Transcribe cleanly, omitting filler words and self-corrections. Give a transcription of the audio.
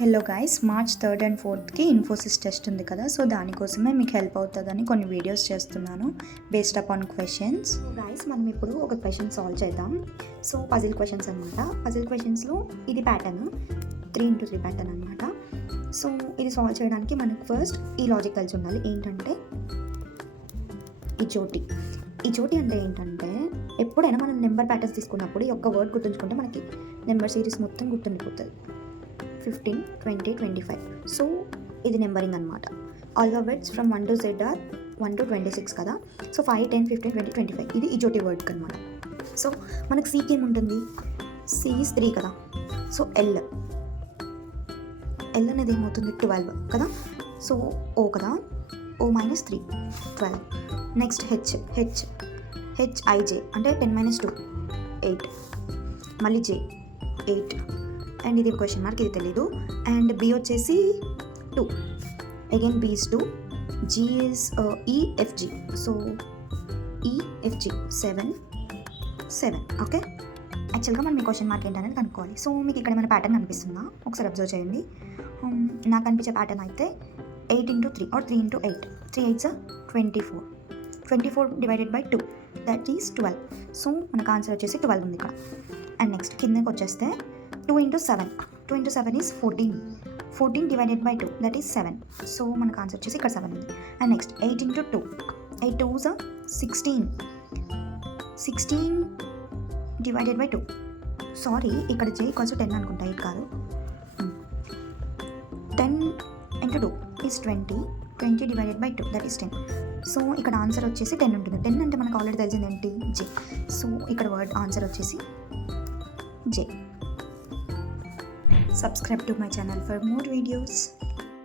Hello guys, March 3rd and 4th Infosys test ఉంది కదా. So దానికోసమే మీకు హెల్ప్ అవుతుందని కొన్ని వీడియోస్ చేస్తున్నాను బేస్డ్ అపాన్ క్వశ్చన్స్. గైస్, మనం ఇప్పుడు ఒక క్వశ్చన్ సాల్వ్ చేద్దాం. సో పజిల్ క్వశ్చన్స్ అనమాట. పజిల్ క్వశ్చన్స్లో ఇది ప్యాటర్న్ 3x3 ప్యాటర్న్ అనమాట. సో ఇది సాల్వ్ చేయడానికి మనకు ఫస్ట్ ఈ లాజిక్ కలిసి ఉండాలి. ఏంటంటే ఈ చోటి అంటే ఏంటంటే, ఎప్పుడైనా మనం నెంబర్ ప్యాటర్న్స్ తీసుకున్నప్పుడు ఈ ఒక్క వర్డ్ గుర్తుంచుకుంటే మనకి నెంబర్ సిరీస్ మొత్తం గుర్తుండిపోతుంది. 15, 20, 25. సో ఇది నెంబరింగ్ అనమాట. Alphabets from 1 to Z or 1 to 26 కదా. సో 5, 10, 15, 20, 25 ఇది ఈ చోటి వర్డ్కి అనమాట. సో మనకు సీకి ఏముంటుంది? సి ఈజ్ 3 కదా. సో ఎల్ అనేది ఏమవుతుంది? 12 కదా. సో ఓ కదా, O - 3 12. నెక్స్ట్ హెచ్ఐజే అంటే 10 - 2 8. మళ్ళీ జే 8. అండ్ ఇది క్వశ్చన్ మార్క్, ఇది తెలీదు. అండ్ బి వచ్చేసి 2. Again B is 2. G is EFG. So EFG 7. Okay. యాక్చువల్గా మనం ఈ క్వశ్చన్ మార్క్ ఏంటనేది కనుక్కోవాలి. సో మీకు ఇక్కడ ఏమైనా ప్యాటర్న్ కనిపిస్తుందా? ఒకసారి అబ్జర్వ్ చేయండి. నాకు కనిపించే ప్యాటర్న్ అయితే 8x3 or 3x8. 3 8s are 24. 24 divided by 2, that is 12. So మనకు ఆన్సర్ వచ్చేసి 12 ఉంది ఇక్కడ. అండ్ నెక్స్ట్ కిందకి వచ్చేస్తే 2 into 7. 2 into 7 is 14. 14 divided by 2, that is 7. So మనకు ఆన్సర్ వచ్చేసి ఇక్కడ 7 ఉంది. And next 8 into 2. 8 2s are 16. 16 divided by 2. Sorry, ఇక్కడ j = 10 అనుకుంటా, 8 కాదు. 10 into 2 is 20. 20 divided by 2, that is 10. So ఇక్కడ ఆన్సర్ వచ్చేసి 10 ఉంటుంది. 10 అంటే మనకు ఆల్రెడీ తెలిసింది ఏంటి? జే. సో ఇక్కడ వర్డ్ ఆన్సర్ వచ్చేసి జే. Subscribe to my channel for more videos.